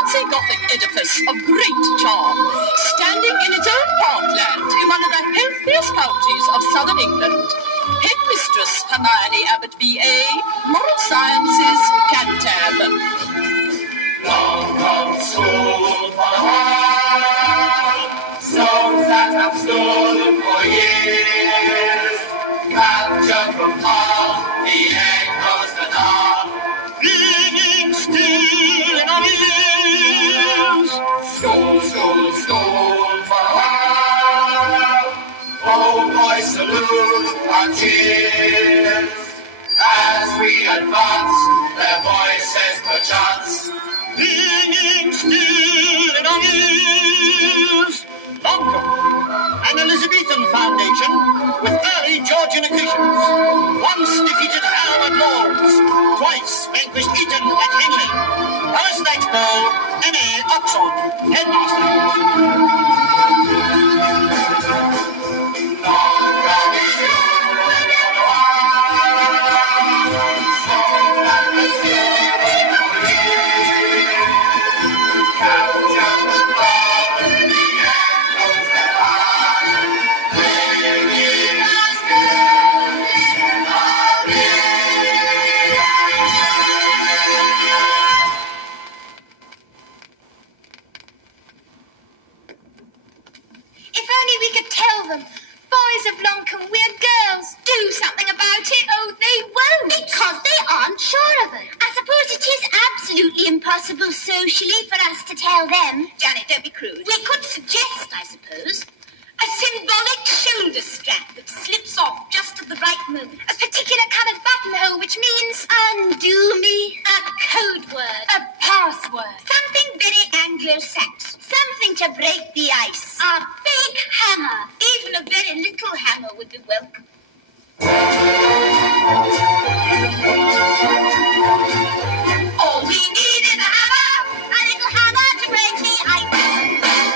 emergency Gothic edifice of great charm, standing in its own parkland in one of the healthiest counties of southern England. Headmistress Hermione Abbott B.A., Moral Sciences, Cantab. Long from school for a while, stones that have stolen for years, captured from all the echoes that are ringing still in our ears. School, school, school for a while, old boys salute our cheers. As we advance, their voices perchance ringing still in our ears. Longcomb, an Elizabethan foundation with early Georgian occasions. Once defeated Howard Lords, twice vanquished Eton at Henley. First night ball, N.A. Oxford, headmaster. Impossible socially for us to tell them. Janet, don't be crude. We could suggest, I suppose, a symbolic shoulder strap that slips off just at the right moment. a particular coloured buttonhole which means undo me. A code word. A password. Something very Anglo-Saxon. Something to break the ice. A big hammer. Even a very little hammer would be welcome. All we need is a hammer. A little hammer to break the ice.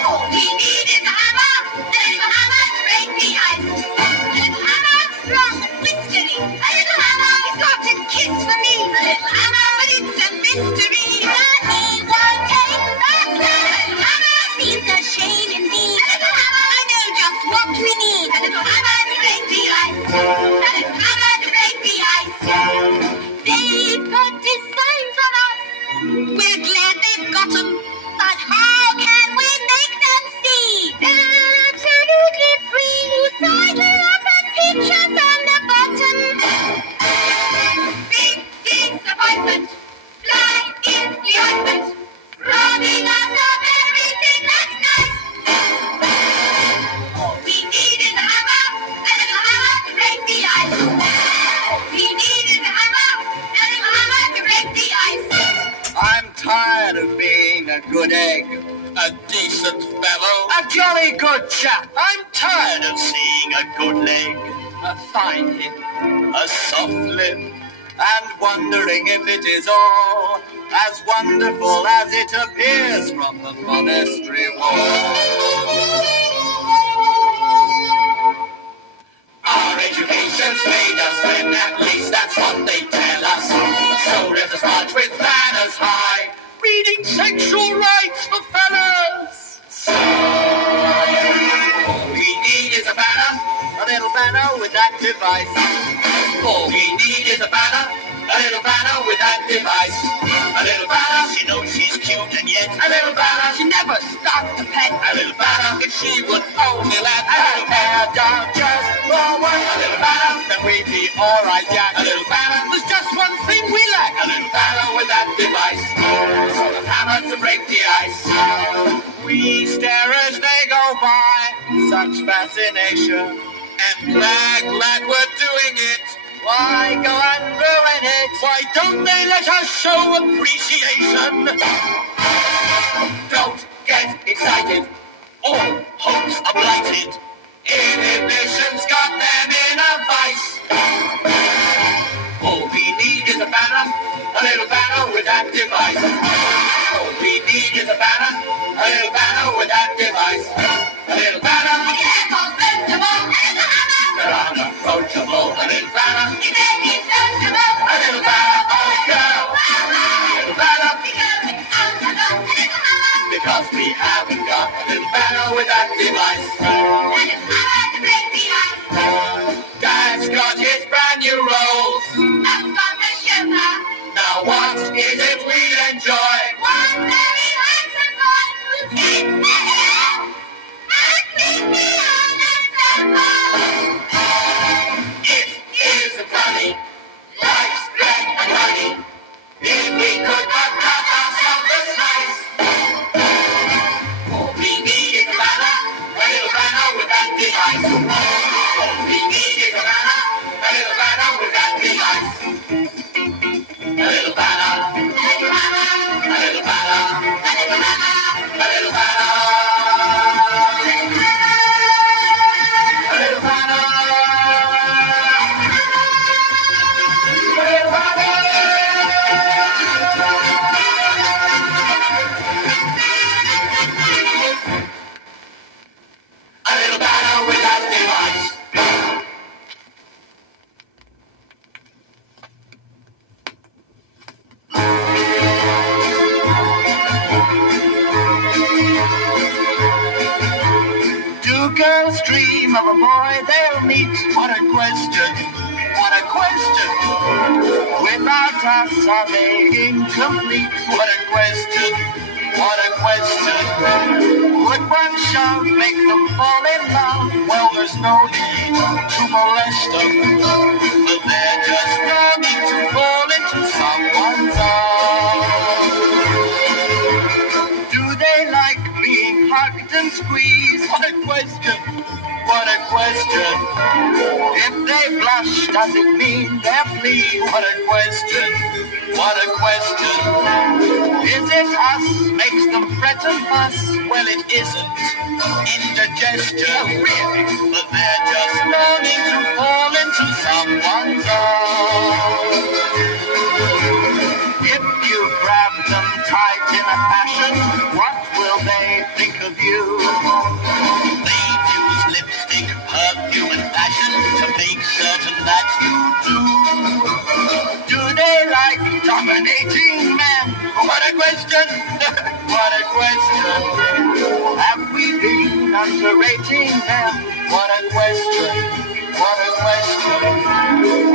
All we need is a hammer. A little hammer to break the ice. A little hammer, strong, whiskery. A little hammer, He's got a kiss for me. a little hammer, But it's a mystery. but he won't take back. A little hammer seems a shame indeed. A little hammer. I know just what we need. A little hammer to break the ice. A little hammer to break the ice. They put designs on us. We're glad they've got 'em. But how can we make them see? They're absolutely free. You sidle up and pitch us on the bottom. Big disappointment. Fly in the ointment. Robbing us of everything that's nice. All we need is a hammer. A little hammer to break the ice. All we need is a hammer. A little hammer to break the ice. I'm tired of being a good egg, a decent fellow, a jolly good chap. I'm tired of seeing a good leg, a fine hip, a soft lip, and wondering if it is all as wonderful as it appears from the monastery wall. Our education's made us men, at least that's what they tell us. So let us march with banners high, reading sexual rights for fellas. So all we need is a banner, a little banner with that device. All we need is a banner, a little banner with that device. A little banner, she knows she's cute and yet a little banner, she never stops to pet. A little banner, if she would only let a little hair down just for one. A little banner, then we'd be alright, Jack. A little banner, there's just one thing we lack. A little banner with that device. Sort of hammer to break the ice. We stare as they go by, such fascination. And glad we're doing it. Why go and ruin it? Why don't they let us show appreciation? Don't get excited. All hopes are blighted. Inhibition's got them in a vice. All we need is a banner, a little banner with that device. All we need is a banner, a little banner with that device. A little banner, they're unapproachable. A little banner, a little banner, oh girl. A little banner, question, what a question. Without us are they incomplete? What a question, what a question. Would one shove make them fall in love? Well, there's no need to molest them, but they're just longing to fall into someone's arms. Do they like being hugged and squeezed? What a question, what a question. If they blush, does it mean they're pleased? What a question, what a question. Is it us makes them fret and fuss? Well, it isn't. Indigestion, really. But they're just longing to fall into someone's arms. If you grab them tight in a passion, what will they think of you? They'd use lipstick, perfume and fashion to make certain that you do. Do they like dominating men? What a question! What a question! Have we been underrating them? What a question! What a question!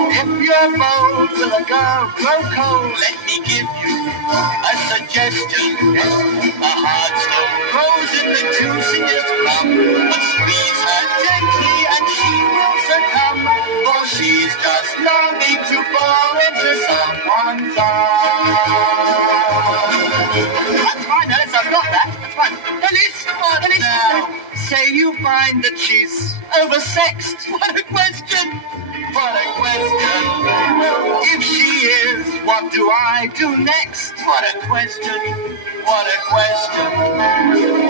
If you're bold, will a girl grow cold? Let me give you a suggestion. Yes. A hard stone grows in the juiciest plum, but squeeze her gently and she will succumb, for she's just longing to fall into someone's arms. That's fine, Alice, I've got that. That's fine. Alice, Alice. Now, say you find that she's oversexed. What a question! What a question! If she is, what do I do next? What a question! What a question!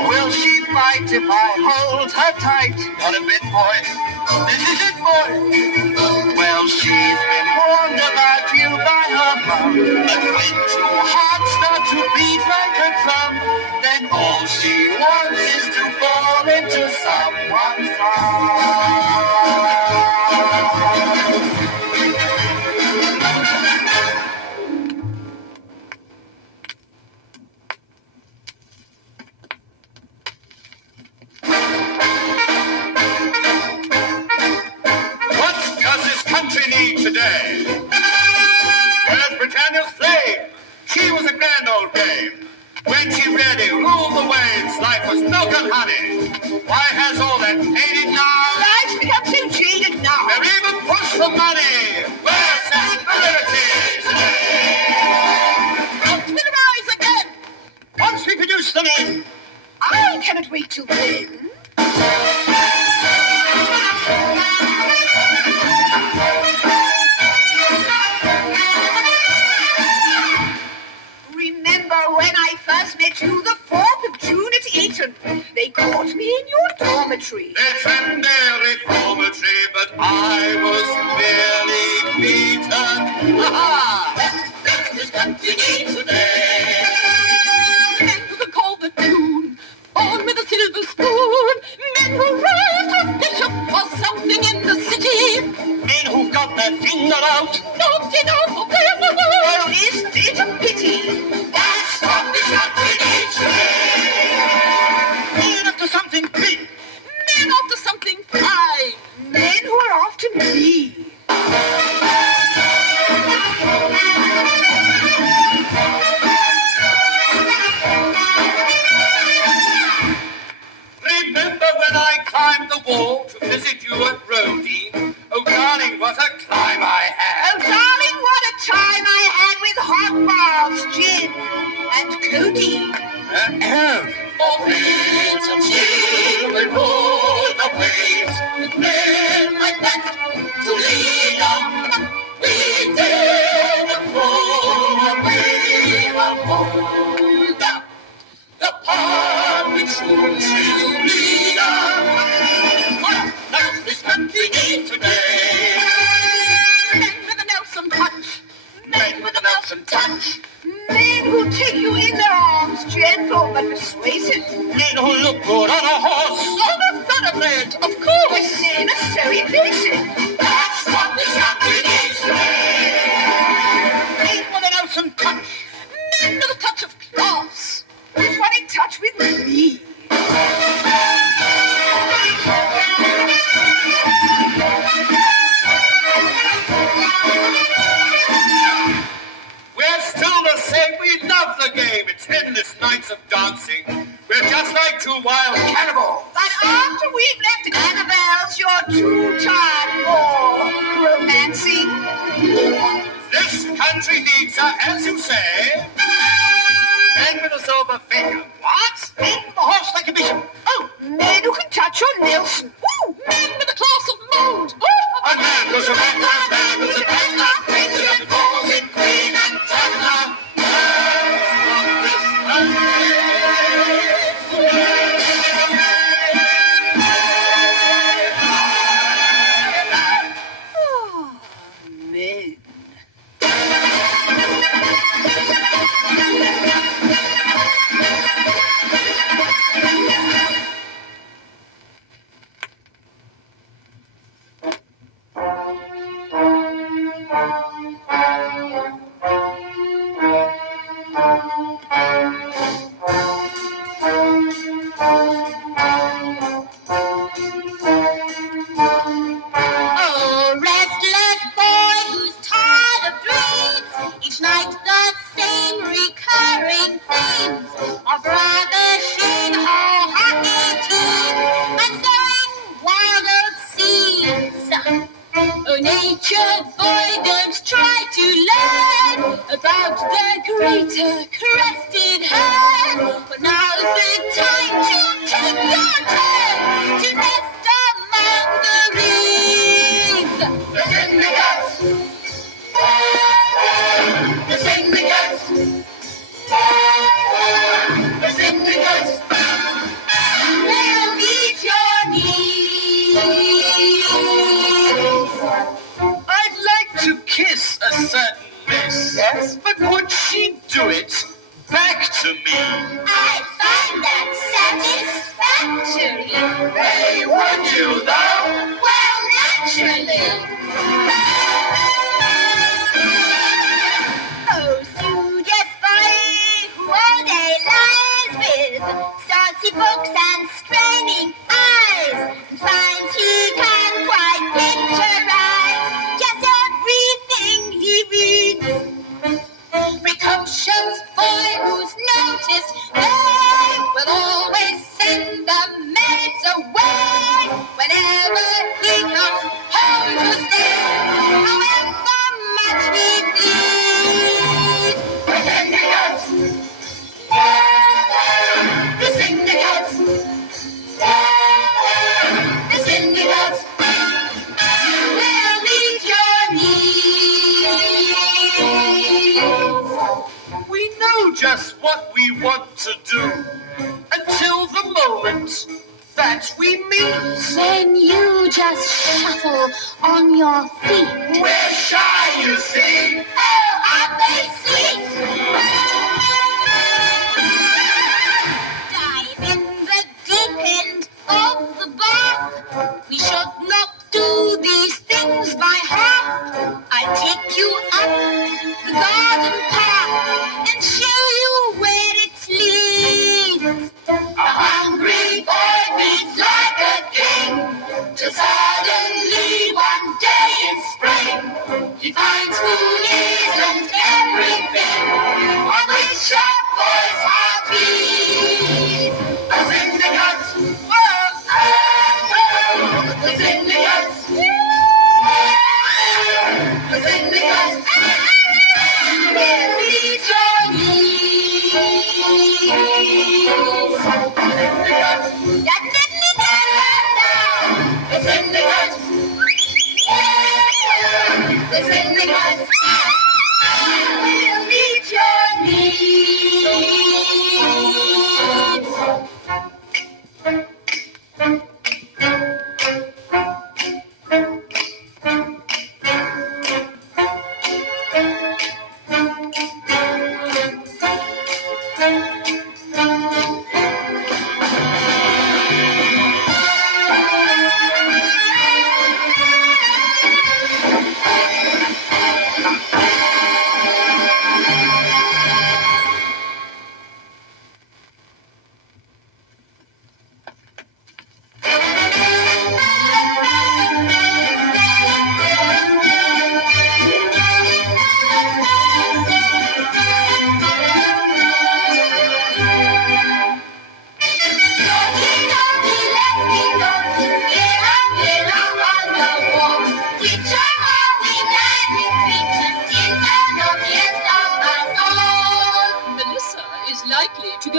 Will she fight if I hold her tight? Not a bit, boy. This is it, boy. Well, she's been warned about you by her mum, but when two hearts start to beat like a drum, then all she wants is to fall into someone's arms. Today. Where's Britannia's flame? She was a grand old dame. When she really ruled the waves, life was milk and honey. Why has all that faded now? Life's become so jaded now. They're even pushed for money. Where's sensibility today? Out with the rise again. Once we produce the men, I cannot wait till then. Remember when I first met you the 4th of June at Eton? They caught me in your dormitory. they threatened their reformatory, but I was merely beaten. Ha-ha! That's this country needs today. Men who can call the tune, born with a silver spoon. Men who write a bishop or something in the city. Men who've got their finger out. Not enough of them. Well, isn't it a pity? That's what this country needs today. Men up to something big. Men after something fine. Men who are after me. Remember when I climbed the wall to visit you at Rhodey? Oh, darling, what a climb I had. Oh, darling, what a time I had with hot baths, gin, and codeine. For winds of steel will roll the waves, with men like that to lead on. We didn't roll away the boulder. The part which will still lead on. Now this country needs today. Men with a Nelson touch. Men with a Nelson touch. Men who take you in their arms, gentle but persuasive. Men who look good on a horse. On a thoroughbred, of course. Men of like two wild cannibals. But after we've left Annabelle's, you're too tired for romancing. This country needs her, as you say. Men with a silver finger. What? Men with a horse like a bishop. Oh, men who can touch your Nelson. Woo! Men with a glass of mold. A man who's a man who's a man, painted and balls in green and tan. Men. Oh, restless boy who's tired of dreams. Each night the same recurring themes of rather shin-hole hockey teams and sowing wild oat seeds. Oh, nature boy, don't try to learn about the greater crested herd. But now's the time to take your turn to nest among the reeds. The Syndicate! The Syndicate! The Syndicate! They'll meet your needs. I'd like to kiss a certain miss. Yes? But would she do it back to me? I find that satisfactory. Hey, would you though? Well, naturally. Oh, Sylvia spy who all day lies with saucy books and straining eyes, and finds he can quite picturize just everything he reads. Precocious boy who's noticed they will always send the maids away whenever he comes home to stay, however much he please. The Syndicate! The Syndicate! The Syndicate! They'll meet your needs. We know just what we want to do until the moment that we meet. Then you just shuffle on your feet. We're shy, you see! Oh, aren't they sweet? Dive in the deep end of the bath. We should not do these things by half. I'll take you up the garden path and show you where it leads. A hungry boy feeds like a king, till suddenly one day in spring he finds food isn't everything.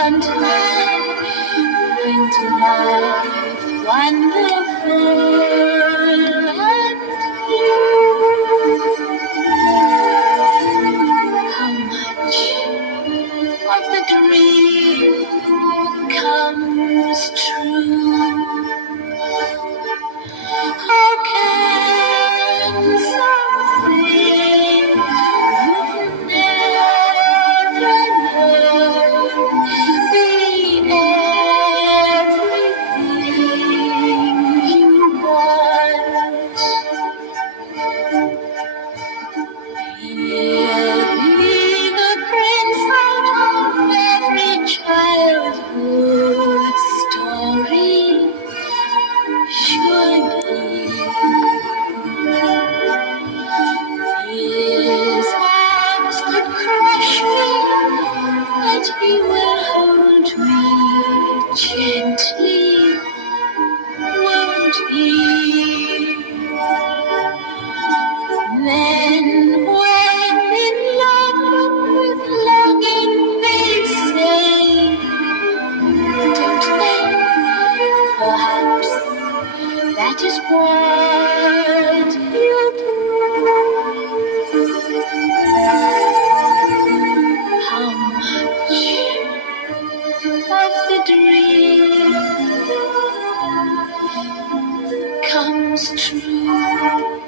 want life wonderful and how much of the dream comes true? How can something you've never known be everything you want? He'll be the prince out of every childhood story, surely. His arms could crush me, but he will hold me gently, won't he? Then when in love with longing they say, don't they? Perhaps that is what you do. How much of the dream comes true?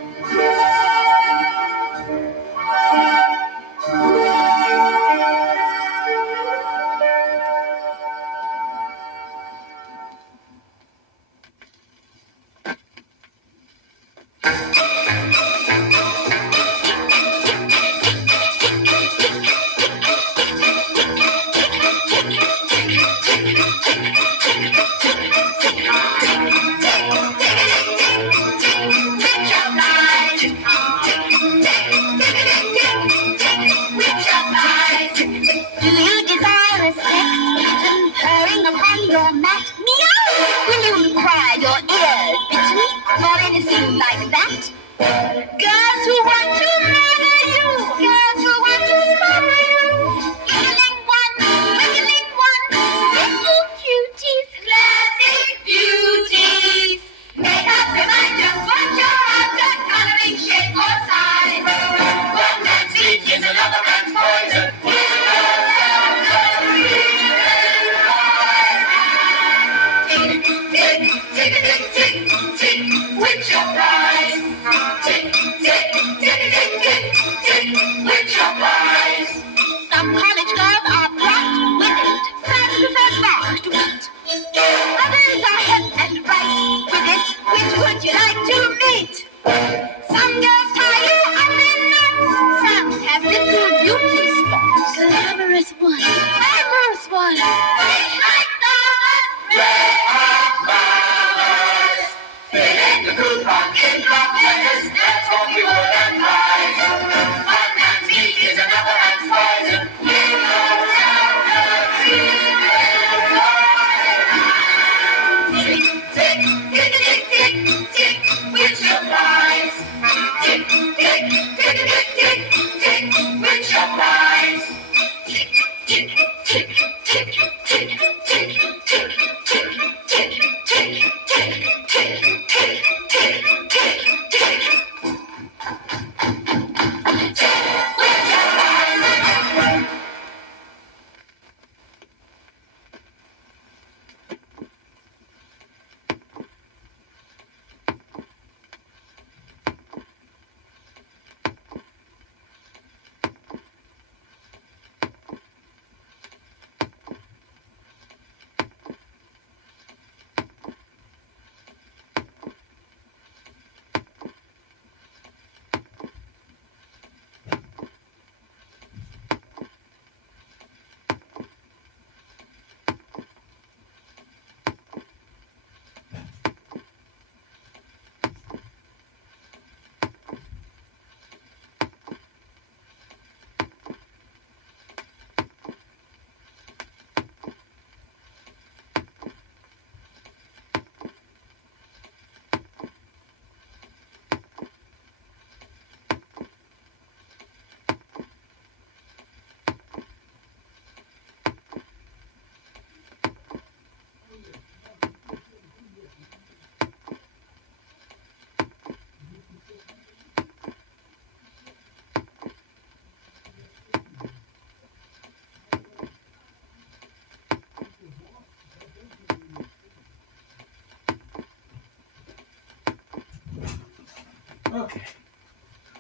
Okay.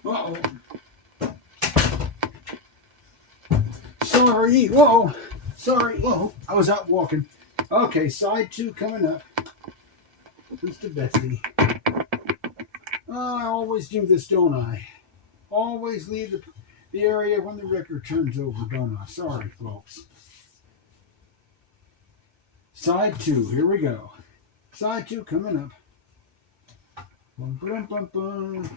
Uh-oh. Sorry. Whoa. Sorry. Whoa. I was out walking. Okay, side 2 coming up. Mr. Betsy. Oh, I always do this, don't I? Always leave the area when the record turns over, don't I? Sorry, folks. Side 2. Here we go. Side 2 coming up. Bum, bum, bum, bum.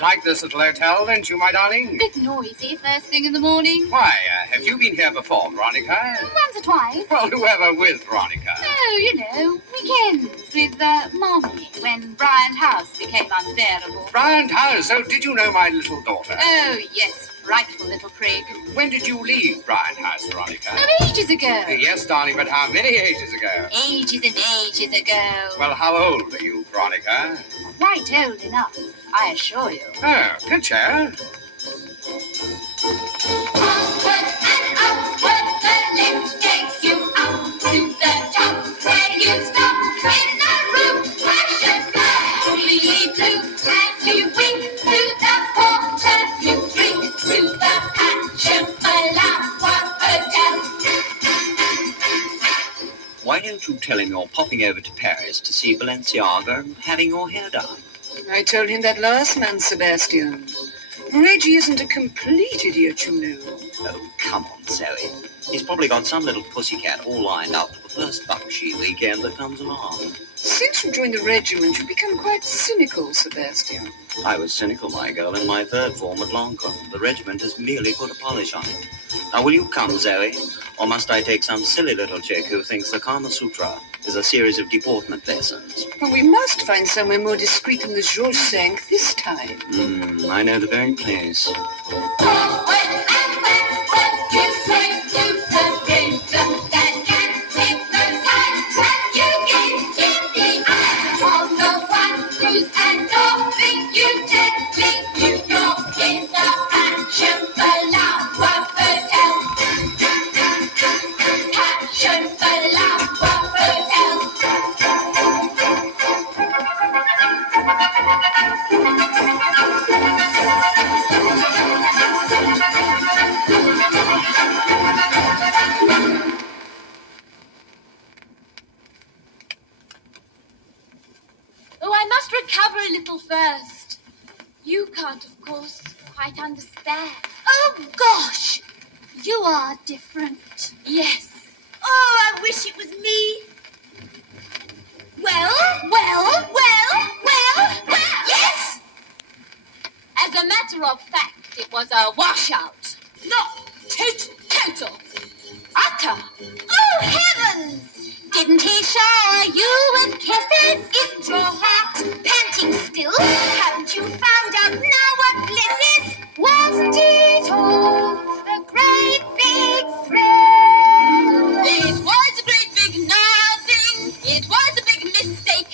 Like this little hotel, don't you, my darling? A bit noisy first thing in the morning. Why, have you been here before, Veronica? Once or twice. Well, whoever with Veronica? Oh, you know, weekends with Mommy when Bryant House became unbearable. Bryant House? Oh, did you know my little daughter? Oh, yes, frightful little prig. When did you leave Bryant House, Veronica? Oh, ages ago. Yes, darling, but how many ages ago? Ages and ages ago. Well, how old are you, Veronica? Quite old enough, I assure you. Oh, picture. Onward and upward, the lift takes you up to the top, where you stop in a room, passion slowly blue, as you wink to the porter, you drink to the passion flower hotel. Why don't you tell him you're popping over to Paris to see Balenciaga and having your hair done? I told him that last month, Sebastian. Reggie isn't a complete idiot, you know. Oh, come on, Zoe. He's probably got some little pussycat all lined up for the first Bakshi weekend that comes along. Since you joined the regiment, you've become quite cynical, Sebastian. I was cynical, my girl, in my third form at Longcombe. The regiment has merely put a polish on it. Now, will you come, Zoe? Or must I take some silly little chick who thinks the Kama Sutra is a series of deportment lessons? Well, we must find somewhere more discreet than the Georges sank this time. I know the very place. Forward and backward, you swing to the rhythm that can't take the time, and you get in the eye of the one who's adoring you, telling you you're in the passion flower hotel. Passion flower hotel. Oh, I must recover a little first. You can't, of course, quite understand. Oh, gosh! You are different. Yes. Oh, I wish it was me. Well? Yes! As a matter of fact, it was a washout. Not total. Utter. Oh, heavens! Didn't he shower you with kisses? Isn't your heart panting still? Haven't you found out now what bliss is? Wasn't it all a great big thrill? It was a great big nothing. It was a big mistake.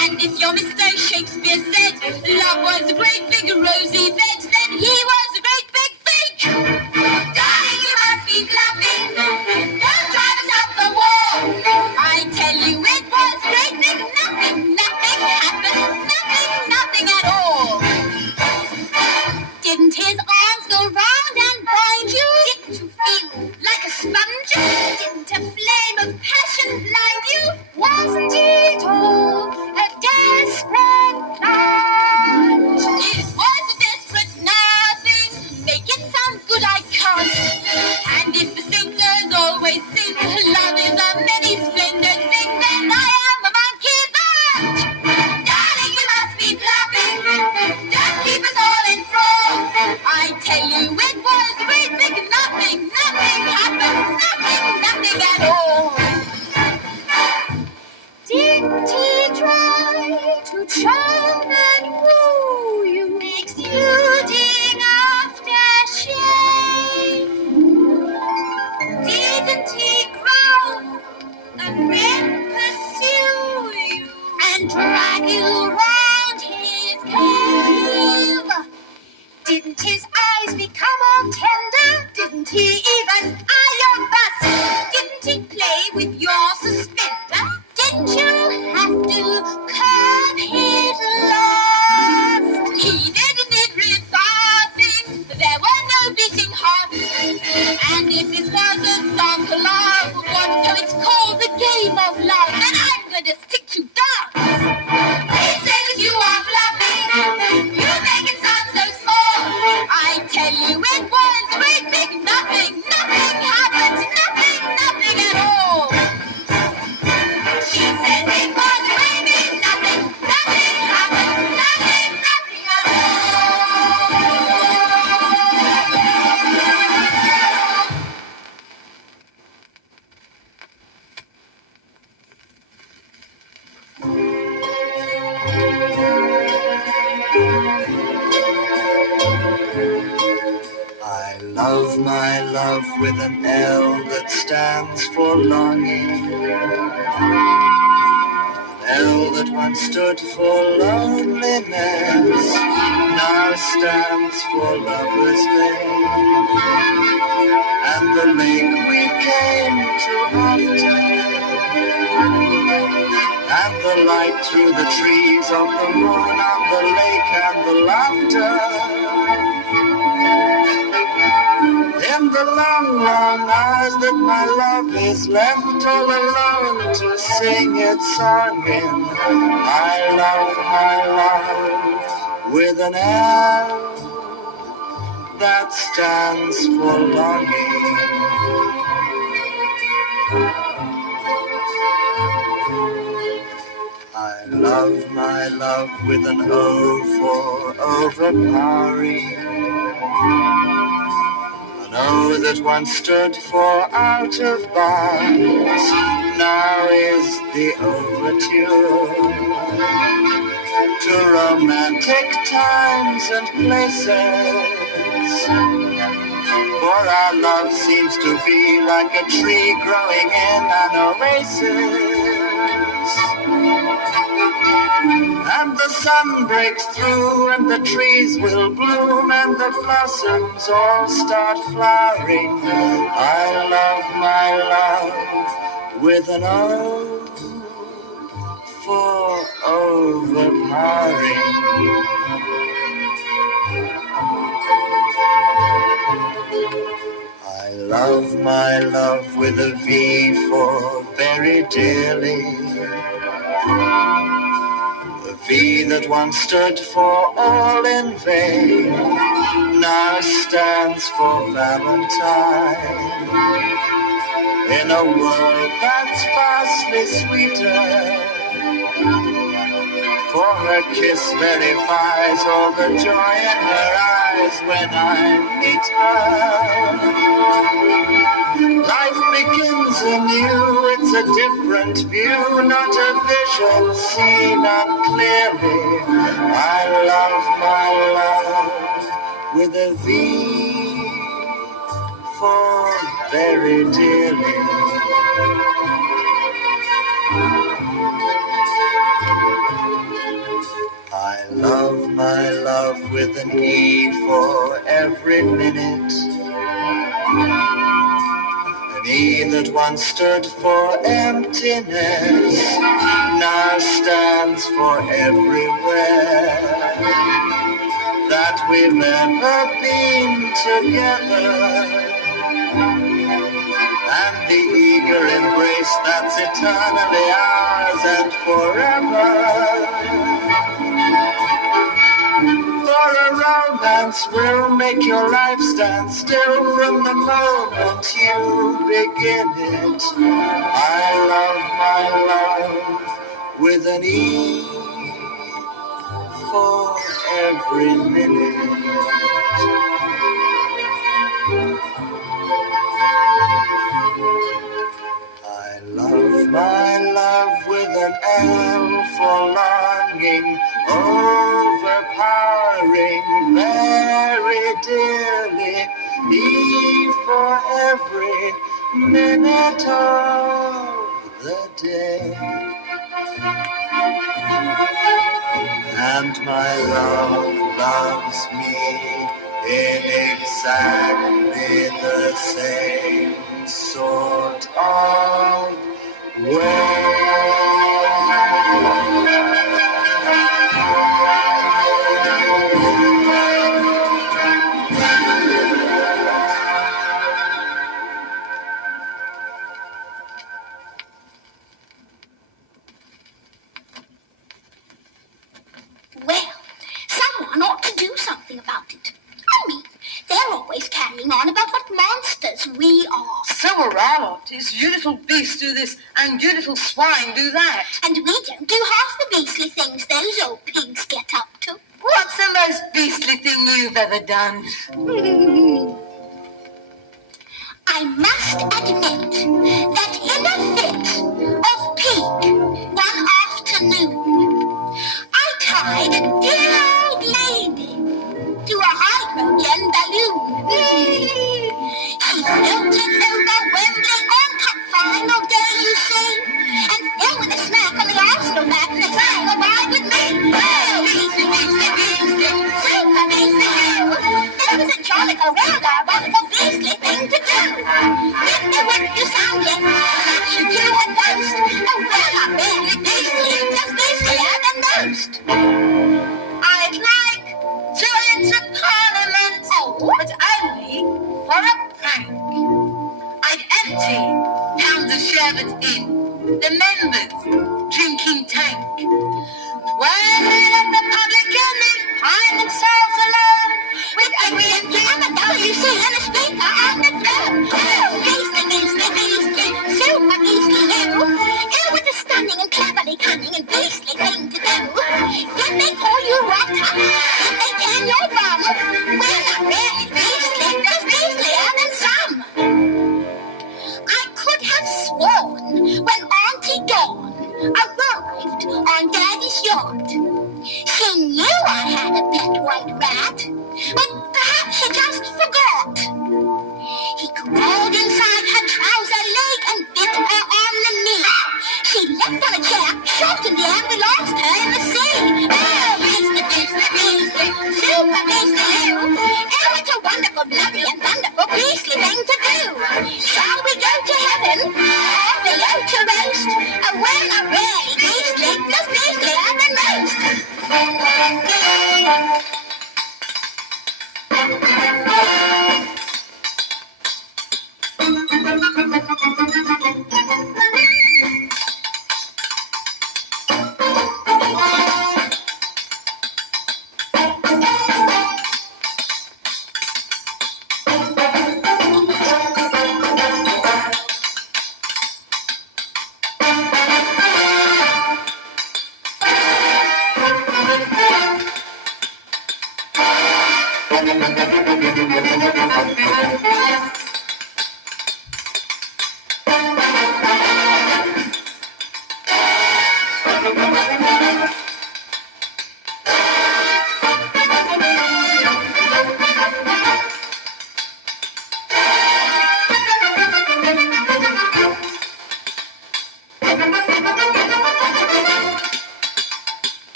And if your mistake, Shakespeare said, love was a great big rosy bed, then he was a great big fake. Darling, you must be bluffing. Don't drive us up the wall. I tell you it was great big nothing. Nothing happened. Nothing at all. dream of love, then I'm going to stick to dance. He says that you are bluffing, you make it sound so small. I tell you it was a great big nothing, nothing happened, nothing at all. She says it was a great big nothing, nothing happened, nothing at all. I love my love with an L that stands for longing. An L that once stood for loneliness, now stands for lover's lane. And the lake we came to after, and the light through the trees of the moon on the lake and the laughter. In the long, long hours that my love is left all alone to sing its song in, I love with an L that stands for longing. I love my love with an O for overpowering. An O that once stood for out of bounds, now is the overture to romantic times and places. For our love seems to be like a tree growing in an oasis. And the sun breaks through and the trees will bloom and the blossoms all start flowering. I love my love with an O for overpowering. I love my love with a V for very dearly. The V that once stood for all in vain, now stands for Valentine. In a world that's vastly sweeter, for her kiss verifies all the joy in her eyes when I meet her. Life begins anew, it's a different view, not a vision seen unclearly. I love my love with a V for very dearly. I love my love with an E for every minute. An E that once stood for emptiness, now stands for everywhere. That we've never been together. And the eager embrace that's eternally ours and forever. For a romance will make your life stand still from the moment you begin it. I love my love with an E for every minute. I love my love with an L for longing, overpowering very dearly, E for every minute of the day. And my love loves me in exactly the same sort of way. artists. You little beast do this, and you little swine do that. And we don't do half the beastly things those old pigs get up to. What's the most beastly thing you've ever done? I must admit that in a fit of pique one afternoon, I tied a dear old lady to a hydrogen balloon. She floated over Wembley on that final day, you see, and fell with a smack on the Arsenal back and sang a ride with me. Oh, beastly, beastly, beastly, super beastly you. There was a jolly gorilla, wonderful beastly thing to do. Let me whip you soundly, that should do a ghost. Oh, well, I'm really beastly, just beastlier than most. I'd like to enter Parliament, but only for a prank. I'd empty pounds of sherbet in the members' drinking tank. When the publican find themselves alone with every empty and a WC and a speaker on the throne. Oh, beastly, beastly, beastly, super beastly you. You with a stunning and cleverly cunning and beastly thing to do. Did they call you rotter? Did they tan your bum? We're not really beastly, just beastlier than some. I could have sworn when Auntie Dawn arrived on Daddy's yacht, she knew I had a pet white rat, but perhaps she just forgot. He crawled inside her trouser leg and bit her on the knee. She leapt on a chair, shot in the air, we lost her in the sea. Oh, beastly, beastly, beastly, super beastly you. Oh, it's a wonderful, bloody and wonderful beastly thing to do. Shall we go to heaven or below to roast? Oh, we're not really beastly, just beastlier than most.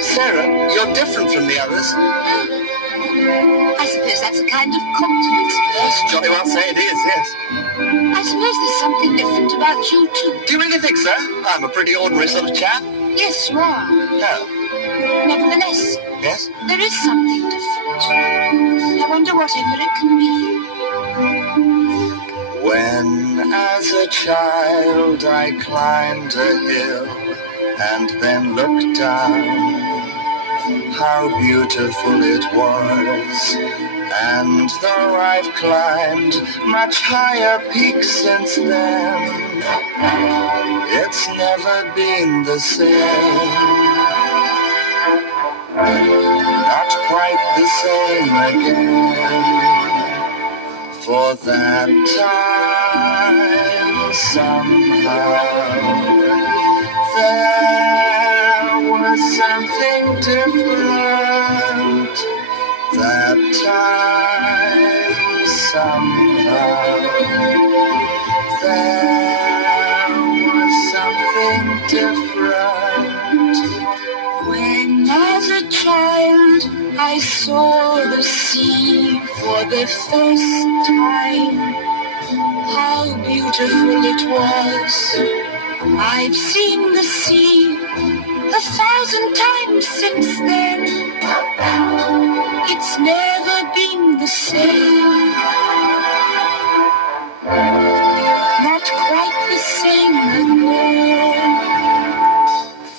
Sarah, you're different from the others. I suppose that's a kind of compliment. Yes, jolly well say it is, yes. I suppose there's something different about you, too. Do you really think so? I'm a pretty ordinary sort of chap. Yes, you are. No. Nevertheless, Yes? there is something different. I wonder whatever it can be. When, as a child, I climbed a hill and then looked down, how beautiful it was. And though I've climbed much higher peaks since then, it's never been the same. Not quite the same again. For that time, somehow, there was something different. That time, somehow, there was something different. When as a child I saw the sea for the first time, how beautiful it was. I've seen the sea 1,000 times since then. It's never been the same. Not quite the same again.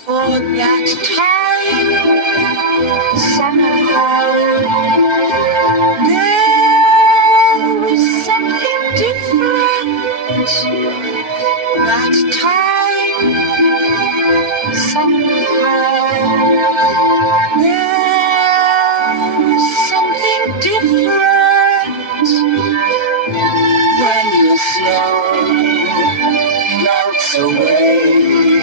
For that time, somehow, there was something different. That time, somehow, there was something different. When the snow melts away,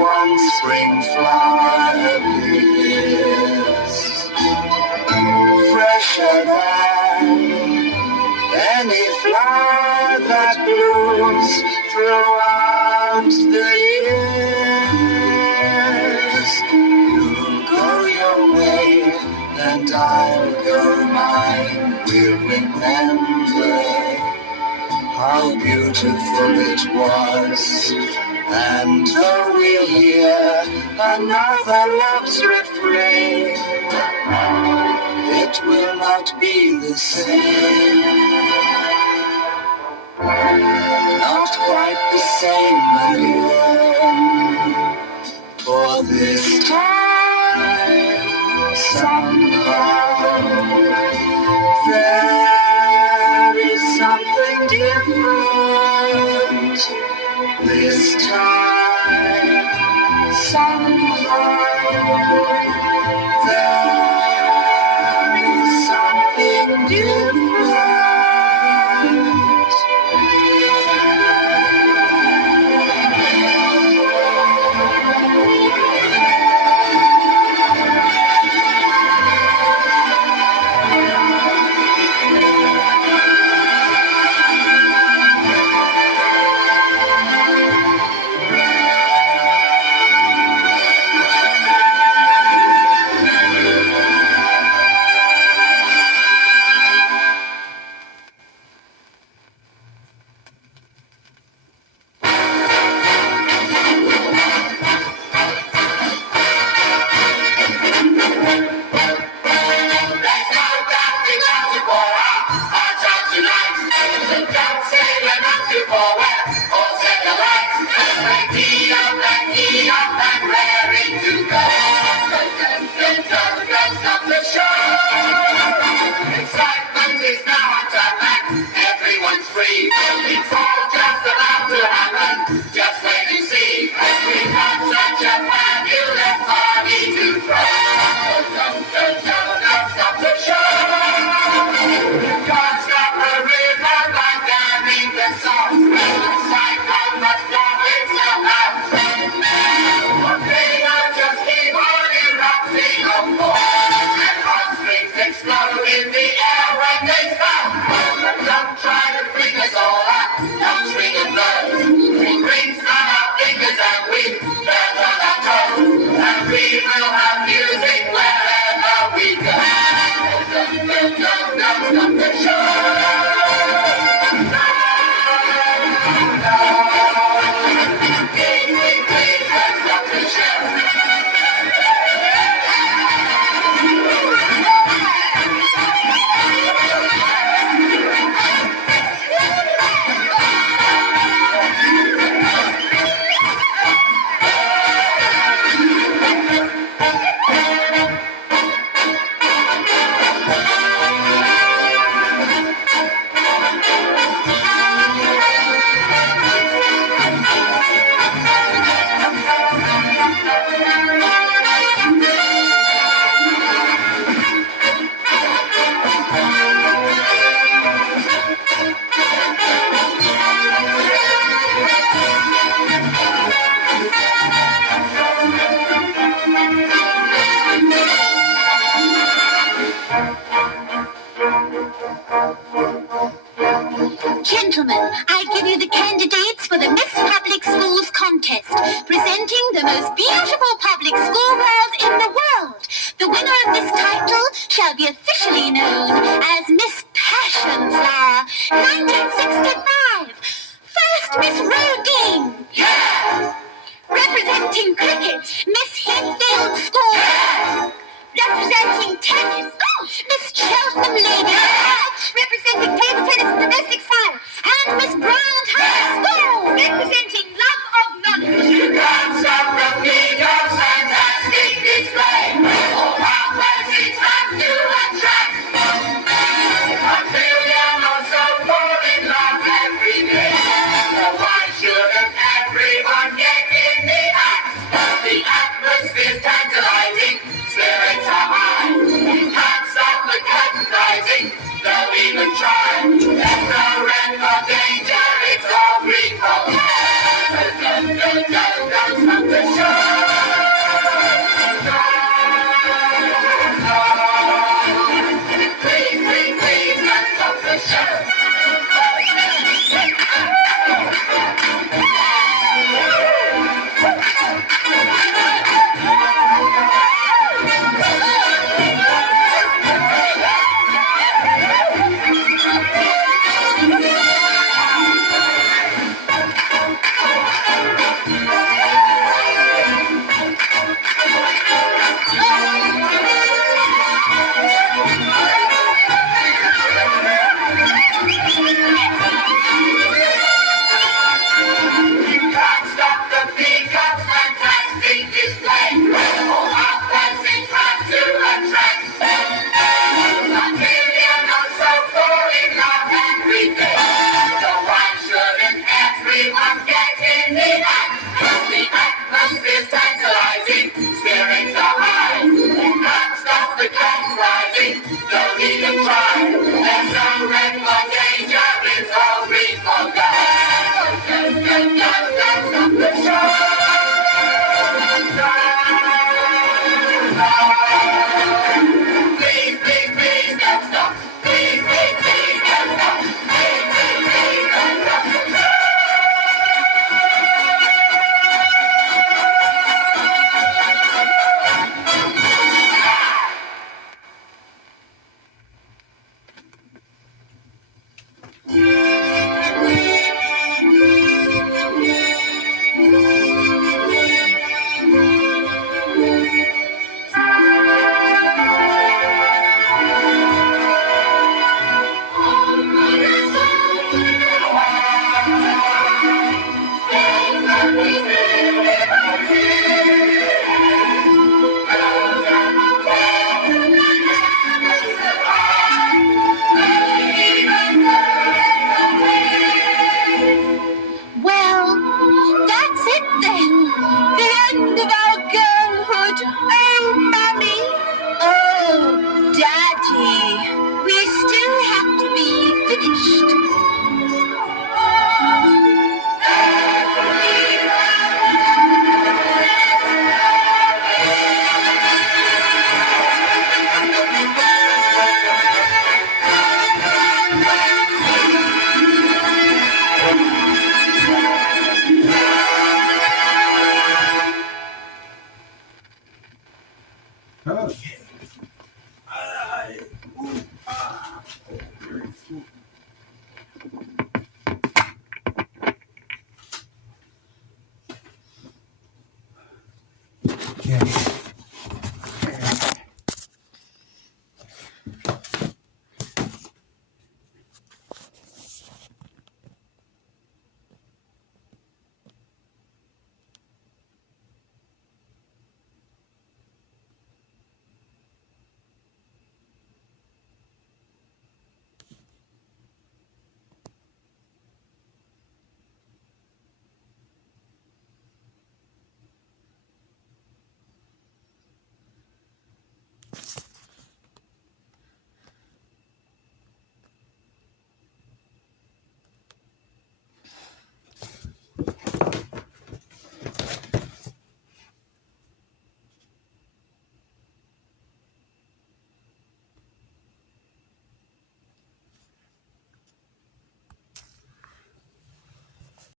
one spring flower appears, fresher than any flower that blooms throughout the years. You'll go your way and I'll go mine. We'll remember how beautiful it was. And though we'll hear another love's refrain, it will not be the same. Not quite the same again. For this time, somehow, there is something different. This time, somehow, there is something different. gentlemen, I give you the candidates for the Miss Public Schools contest, presenting the most beautiful public school girls in the world. The winner of this title shall be officially known as Miss Passionflower 1965. First, Miss Rodine. Yeah! Representing cricket, Miss Heathfield School. Yeah! Representing tennis, Miss Cheltenham Lady. Yeah! Representing table tennis and domestic fire, and Miss Bryant High School. Representing love of knowledge. You can't stop the Peacock's fantastic display. Oh, how fancy time to attract. A million or so fall in love every day. So why shouldn't everyone get in the act? The atmosphere's tantalizing, spirits are high. You can't stop the curtain rising, don't even try. There's no end of danger, it's all free fall.